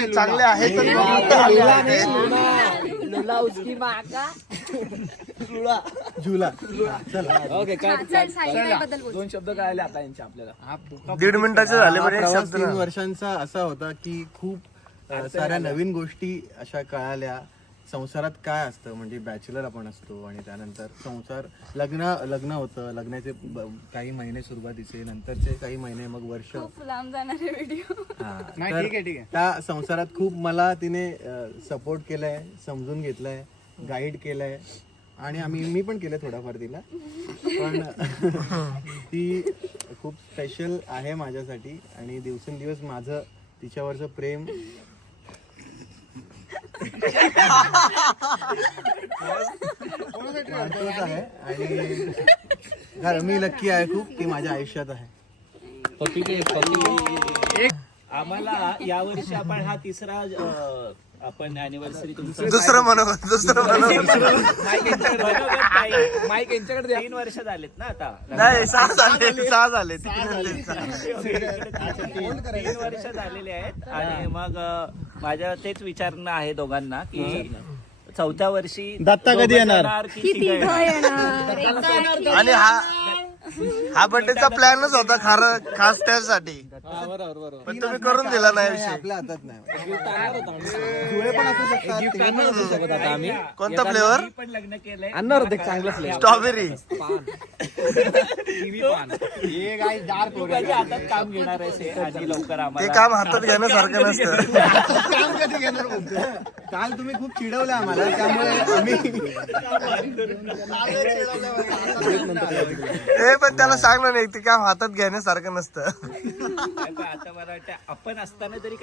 ते चांगले आहेत तर मग आले आहेत. झुला चला. ओके काय दोन शब्द कळाले आता यांचे आपल्याला. 1.5 मिनिटाचे झाले बरे प्रवास शब्द 3 वर्षांचा असा होता की खूप साऱ्या नवीन गोष्टी अशा कळाल्या. संसारात काय असतं म्हणजे बॅचलर आपण असतो आणि त्यानंतर संसार लग्न होतं. लग्नाचे काही महिने सुरुवातीचे, नंतरचे काही महिने, मग वर्ष. खूप लांब जाणारे व्हिडिओ. तर त्या संसारात खूप मला तिने सपोर्ट केलाय, समजून घेतलाय, गाईड केलंय आणि मी पण केलं थोडाफार तिला. पण ती खूप स्पेशल आहे माझ्यासाठी आणि दिवसेंदिवस माझं तिच्यावरचं प्रेम वाढतच आहे आणि मी लक्की आहे खूप ती माझ्या आयुष्यात आहे. आम्हाला यावर्षी आपण हा तिसरा आपण अॅनिव्हर्सरी दुसरं म्हणू माईक यांच्याकडे 3 वर्ष झालेत ना आता. नाही 6 झाले 3 वर्ष झालेले आहेत. आणि मग माझ्या तेच विचारणं आहे दोघांना की 4थ्या वर्षी दत्ता कधी येणार? की तिघं येणार? आणि हा बर्थडेचा प्लॅनच होता खास त्यासाठी, पण तुम्ही करून दिला नाही विषय. आपल्या हातात नाही. जुळे पण असू शकतात. आम्ही कोणता फ्लेवर? पण लग्न केलंय. आणणार होते चांगलं फ्लेवर. स्ट्रॉबेरी. तू कधी हातात काम घेणार आहेस हे आणि लवकर ते आम्हाला काम हातात घेण्यासारखं नसतं. काम कधी घेणार बोलतो. काल तुम्ही खूप चिडवलं आम्हाला त्यामुळे आम्ही हे पण त्याला सांगलं नाही ते काम हातात घेण्यासारखं नसतं. आता मला वाटतं आपण असताना तरी